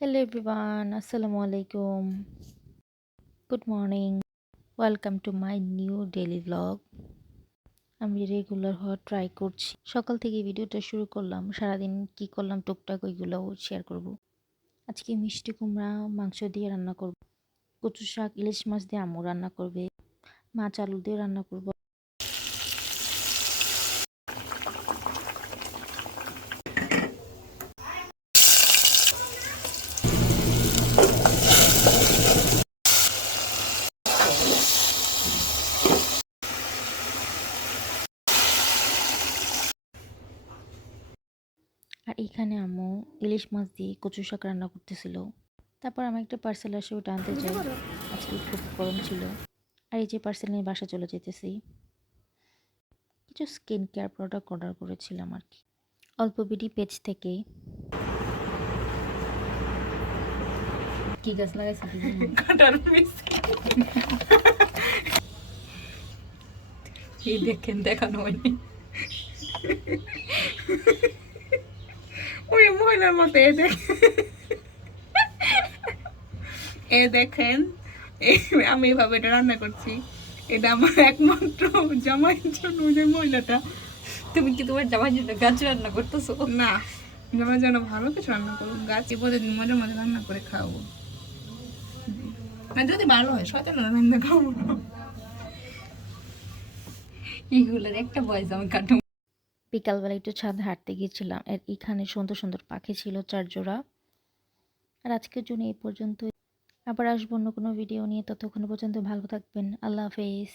Hello everyone, Assalamu alaikum. Good morning. Welcome to my new daily vlog. আমি regular হওয়ার try করছি। সকাল থেকে ভিডিওটা শুরু করলাম। সারাদিন কি করলাম টুকটাক ওইগুলোও শেয়ার করব। আজকে মিষ্টি কুমড়া মাংস দিয়ে রান্না করব। কচু শাক ইলিশ মাছ দিয়ে আম্মু রান্না করবে। মাছ আলু দিয়ে রান্না করব। আর এখানে আম্মু ইলিশ মাছ দিয়ে কচু শাক রান্না করতেছিল। তারপর আমি একটা পার্সেল আসে ওটা আনতে যাই। আজকে খুব গরম ছিল। আর এই যে পার্সেল নিয়ে বাসা চলে যেতেছি। কিছু স্কিন কেয়ার প্রোডাক্ট অর্ডার করেছিলাম আর কি, অল্প বিডি পেজ থেকে। কি গাছ লাগাইছে কাটার মিস এই দেখেন দেখানো হয়নি ওই মহিলার মতো দেখেন আমি এভাবে এটা রান্না করছি। এটা আমার একমাত্র জামাইয়ের জন্য। ওই যে মহিলাটা, তুমি কি তোমার জামাই জন্য গাছ রান্না করতেছো? না, জামাই যেন ভালো কিছু রান্না করবো, গাছ প্রতিদিন মজা মজা রান্না করে খাওয়াবো। আর যদি ভালো হয় শয়তান রান্না খাবো না। এইগুলোর একটা বয়স আমি কাটো। বিকালবেলা একটু ছাদে হাঁটতে গিয়েছিলাম। আর এখানে সুন্দর সুন্দর পাখি ছিল 4 জোড়া। আর আজকের জন্য এই পর্যন্ত। আবার আসবো অন্য কোনো ভিডিও নিয়ে। ততক্ষণ পর্যন্ত ভালো থাকবেন। আল্লাহ হাফেজ।